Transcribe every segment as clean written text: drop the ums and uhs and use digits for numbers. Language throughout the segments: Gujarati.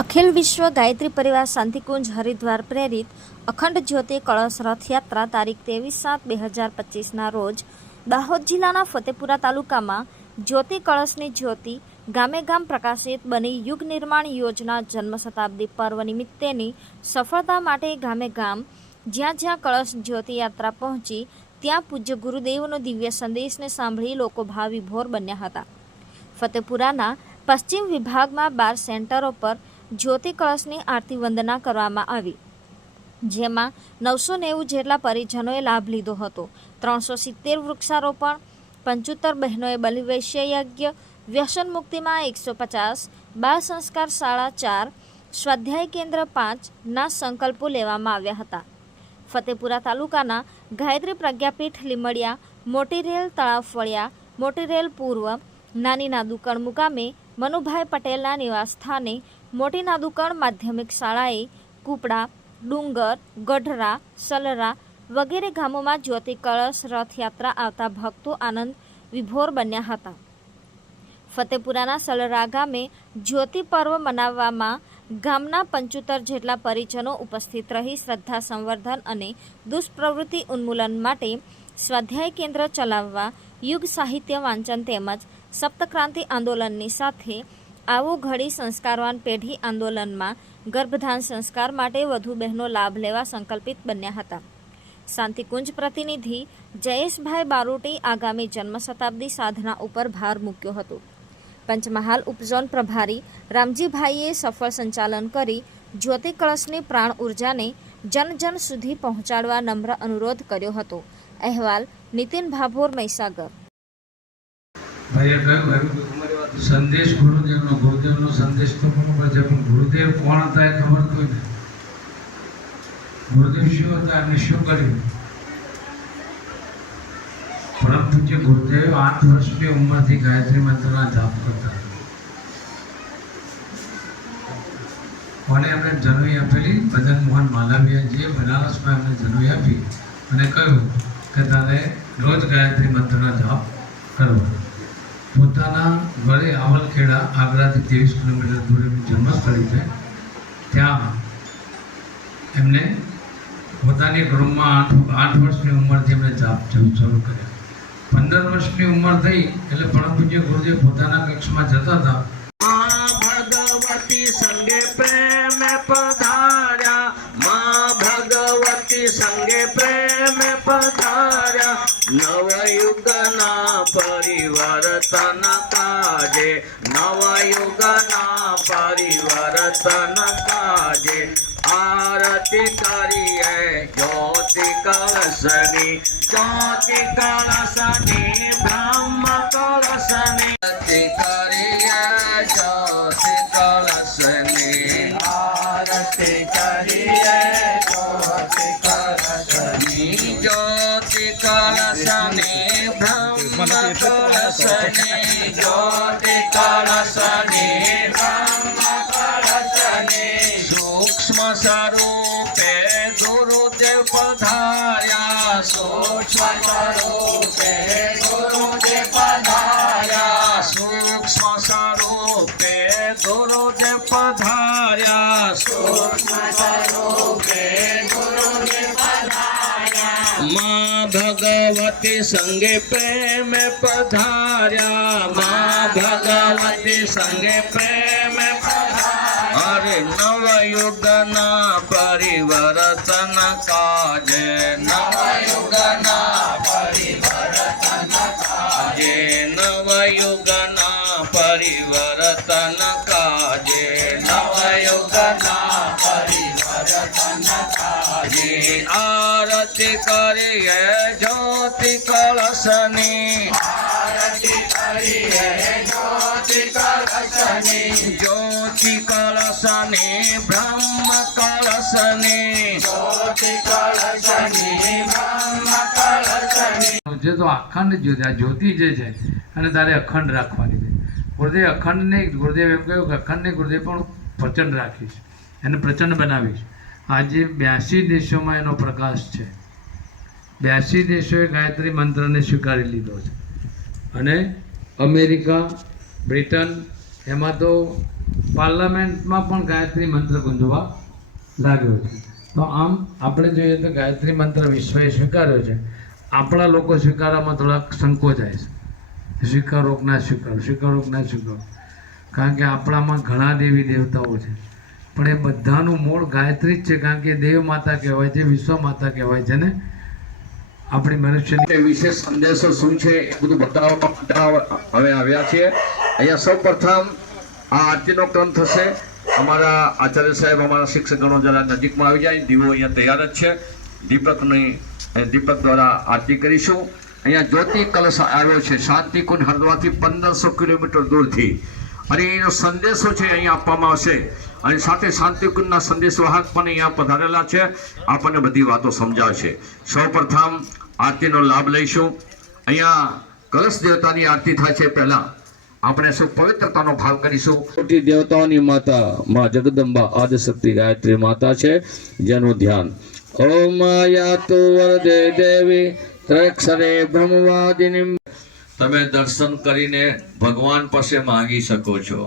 અખિલ વિશ્વ ગાયત્રી પરિવાર શાંતિકુંજ હરિદ્વાર પ્રેરિત અખંડ જ્યોતિ કળશ રથયાત્રા તારીખ 23/7/2025ના રોજ દાહોદ જિલ્લાના ફતેપુરા તાલુકામાં જ્યોતિ કળશની જ્યોતિ ગામે ગામ પ્રકાશિત બની યુગ નિર્માણ યોજના જન્મ શતાબ્દી પર્વ નિમિત્તેની સફળતા માટે ગામે ગામ જ્યાં જ્યાં કળશ જ્યોતિ યાત્રા પહોંચી ત્યાં પૂજ્ય ગુરુદેવનો દિવ્ય સંદેશને સાંભળી લોકો ભાવવિભોર બન્યા હતા. ફતેપુરાના પશ્ચિમ વિભાગમાં 12 સેન્ટરો પર જ્યોતિ કળશની આરતી વંદના કરવામાં આવી, જેમાં 990 જેટલા પરિજનોએ લાભ લીધો હતો. 370 વૃક્ષારોપણ, 75 બહેનોએ બલિવૈશ્ય યજ્ઞ, વ્યસન મુક્તિમાં 150, બાળ સંસ્કાર શાળા 4, સ્વાધ્યાય કેન્દ્ર 5ના સંકલ્પો લેવામાં આવ્યા હતા. ફતેપુરા તાલુકાના ગાયત્રી પ્રજ્ઞાપીઠ લીમડિયા, મોટી રેલ તળાવ ફળિયા, મોટી રેલ પૂર્વ, નાની નાદુકણ મુકામે મનુભાઈ પટેલના નિવાસ સ્થાને, મોટી નાદુકણ માધ્યમિક શાળાએ, કુપડા, ડુંગર, ગઢરા, સલરા વગેરે ગામોમાં જ્યોતિ કળશ રથયાત્રા આવતા ભક્તો આનંદ વિભોર બન્યા હતા. ફતેપુરાના સલરા ગામે જ્યોતિ પર્વ મનાવવામાં ગામના 75 જેટલા પરિજનો ઉપસ્થિત રહી શ્રદ્ધા સંવર્ધન અને દુષ્પ્રવૃત્તિ ઉન્મૂલન માટે સ્વાધ્યાય કેન્દ્ર ચલાવવા, યુગ સાહિત્ય વાંચન તેમજ સપ્તક્રાંતિ આંદોલનની સાથે આવો ઘડી સંસ્કારવાન પેઢી આંદોલનમાં ગર્ભધાન સંસ્કાર માટે વધુ બહેનો લાભ લેવા સંકલ્પિત બન્યા હતા. શાંતિકુંજ પ્રતિનિધિ જયેશભાઈ બારોટે આગામી જન્મ શતાબ્દી સાધના ઉપર ભાર મૂક્યો હતો. પંચમહાલ ઉપઝોન પ્રભારી રામજીભાઈએ સફળ સંચાલન કરી જ્યોતિ કળશની પ્રાણ ઉર્જાને જન જન સુધી પહોંચાડવા નમ્ર અનુરોધ કર્યો હતો. અહેવાલ નીતિન ભાભોર, મહીસાગર. ભાઈએ કહ્યું સંદેશ ગુરુદેવનો સંદેશ તો ખબર છે, પણ ગુરુદેવ કોણ હતા એ ખબર કોઈ નહીં. ગુરુદેવ શું હતા, એમને શું કર્યું? પરમ પૂજ્ય ગુરુદેવ 8 વર્ષની ઉંમરથી ગાયત્રી મંત્રના જાપ કરતા હતા. કોને એમને જન્મી આપેલી? મદન મોહન માલવીયાજીએ બનારસમાં એમને જન્મી આપી અને કહ્યું કે તારે રોજ ગાયત્રી મંત્રના જાપ કરવો. પોતાના ઘરે આવલખેડા, આગ્રાથી 23 કિલોમીટર દૂર એમની જન્મસ્થળી છે. ત્યાં એમને પોતાની એક રૂમમાં 8 વર્ષની ઉંમરથી એમને જાપ શરૂ કર્યા. 15 વર્ષની ઉંમર થઈ એટલે પરમ પૂજ્ય ગુરુદેવ પોતાના કક્ષમાં જતા હતા. ભગવતી સંગે પ્રેમ પધાર્યા, માં ભગવતી સંગે પ્રેમ પધાર્યા, નવયુગના પરિવર્તન કાજે, નવયુગના પરિવર્તન કાજે, આરતી કરીએ જ્યોતિ કળશની, જ્યોતિ કળશની, બ્રહ્મ કળશની, આરતી કરીએ જ્યોતિ કળશની, આરતી કરીએ જ્યોતિ કળશની, જ્યોતિ કળશની, બ્રહ્મ કળશની, જ્યોતિ કળશની, બ્રહ્મ કળશની, સૂક્ષ્મ સ્વરૂપે ગુરુદેવ પધાર્યા, સૂક્ષ્મ સ્વરૂપે ગુરુદેવ પધાર્યા, સૂક્ષ્મ સ્વરૂપે ગુરુદેવ પધાર્યા, સૂક્ષ્મ સ્વરૂપે ગુરુદેવ પધાર્યા, માં ભગવતી સંગે પ્રેમ પધાર્યા, માં ભગવતી સંગે પ્રેમ પધાર્યા, અરે નવયુગના પરિવર્તન કાજે, નવયુગના પરિવર્તન કાજે, નવયુગના પરિવર્તન કાજે, નવયુગના પરિવર્તન કાજે, આરતી કરીએ જ્યોતિ કળશની, આરતી કરીએ જ્યોતિ કળશની, જ્યોતિ કળશની, બ્રહ્મ કળશની, જ્યોતિ કળશની, બ્રહ્મ કળશની. જે તો અખંડ જ્યોતિ, આ જ્યોતિ જે છે અને તારે અખંડ રાખવાની છે. ગુરુદેવ અખંડ નહીં, ગુરુદેવ એમ કહ્યું કે અખંડ નહીં, ગુરુદેવ પણ પ્રચંડ રાખીશ, એને પ્રચંડ બનાવીશ. આજે 82 દેશોમાં એનો પ્રકાશ છે. 82 દેશોએ ગાયત્રી મંત્રને સ્વીકારી લીધો છે અને અમેરિકા, બ્રિટન, એમાં તો પાર્લામેન્ટમાં પણ ગાયત્રી મંત્ર ગુંજવા લાગ્યો છે. તો આમ આપણે જોઈએ તો ગાયત્રી મંત્ર વિશ્વએ સ્વીકાર્યો છે. આપણા લોકો સ્વીકારવામાં થોડાક સંકોચાય છે. સ્વીકારો કે ના સ્વીકારો, સ્વીકારો કે ના સ્વીકારો, કારણ કે આપણામાં ઘણા દેવી દેવતાઓ છે, પણ એ બધાનું મૂળ ગાયત્રી જ છે. કારણ કે દેવ માતા કહેવાય છે, વિશ્વ માતા કહેવાય છે ને આપણી મનુષ્યની. એ વિશેષ સંદેશો શું છે એ બધું બતાવવા માટે હવે આવ્યા છીએ. અહીંયા સૌ પ્રથમ આ આરતીનો ક્રમ થશે. અમારા આચાર્ય સાહેબ, અમારા શિક્ષકગણો જરા નજીકમાં આવી જાય. દીવો અહીંયા તૈયાર જ છે. દીપક દ્વારા આરતી કરીશું. અહીંયા જ્યોતિ કલશ આવ્યો છે શાંતિકુંજ હરિદ્વારથી 1500 કિલોમીટર દૂરથી, અને એનો સંદેશો છે અહીંયા આપવામાં આવશે. અને સાથે શાંતિકુંજના સંદેશવાહક પણ અહીંયા પધારેલા છે, આપણને બધી વાતો સમજાવશે. સૌ પ્રથમ આરતીનો લાભ લઈશું. અહીંયા કલશ દેવતાની આરતી થાય છે. પહેલા આપણે સૌ પવિત્રતાનો ભાવ કરીશું. કોટી દેવતાઓની માતા માં જગદંબા આદિશક્તિ ગાયત્રી માતા છે, જેનું ધ્યાન. ઓમ માયાતુ વરદે દેવી ત્રયક્ષરે બ્રહ્મવાદિની. તમે દર્શન કરીને ભગવાન પાસે માંગી શકો છો.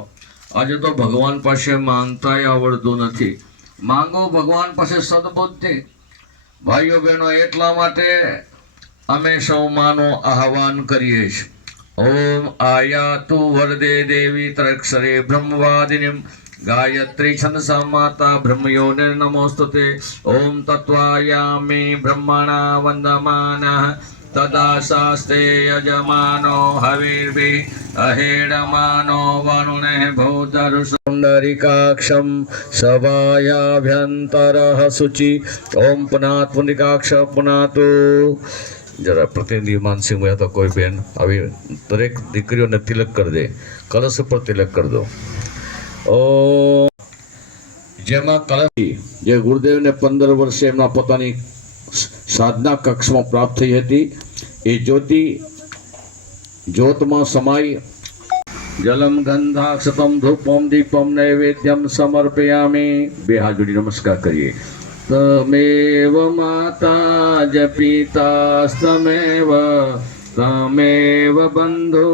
આજે તો ભગવાન પાસે માંગતાય આવડતું નથી. માંગો ભગવાન પાસે સદબુદ્ધિ. ભાઈઓ બહેનો, એટલા માટે અમે સૌ માનો આહવાન કરીએ છીએ. ઓમ આયાતુ વરદે દેવી ત્રયક્ષરે બ્રહ્મવાદિની ગાયત્રી છંદસા માતા બ્રહ્મયોને નમોસ્તુતે. ઓમ તત્વાયામિ બ્રહ્મણા વંદમાનઃ તદા શાસ્તે યજમાનો હવિર્ભિ અહેડમાનો વરુણે ભૂતરુ સુંદરિકાક્ષમ સભાયાભ્યંતરઃ શુચિ. ઓમ પુનાત પુનિકાક્ષ પુનાતુ. જરા પ્રતિનિધિ માનસિંહ હોય તો કોઈ બેન આવી દરેક દીકરીઓને તિલક કરી દે, કલશ ઉપર તિલક કરી દો. જેમાં કલશ જે ગુરુદેવને 15 વર્ષે એમના પોતાની સાધના કક્ષમાં પ્રાપ્ત થઈ હતી, એ જ્યોતમાં સમાઈ. જલમ ગંધાક્ષતમ ધૂપમ દીપમ નૈવેદ્યમ સમર્પયામિ. બે હાથ જોડી નમસ્કાર કરીએ. તમેવ માતા જ પિતાસ્તમેવ તમેવ બંધુ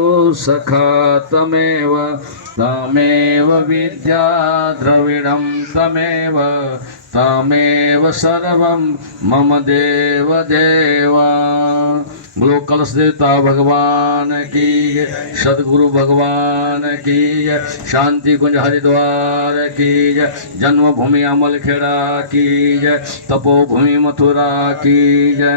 સખા તમેવ તમેવ વિદ્યા દ્રવિડમ તમેવ તમેવ સર્વમ મમ દેવ દેવા. બોલો કલશ દેવતા ભગવાન કી જય, સદગુરુ ભગવાન કી જય, શાંતિ કુંજ હરિદ્વાર કી જય, જન્મભૂમિ અમલખેડા કી જય, તપોભૂમિ મથુરા કી જય.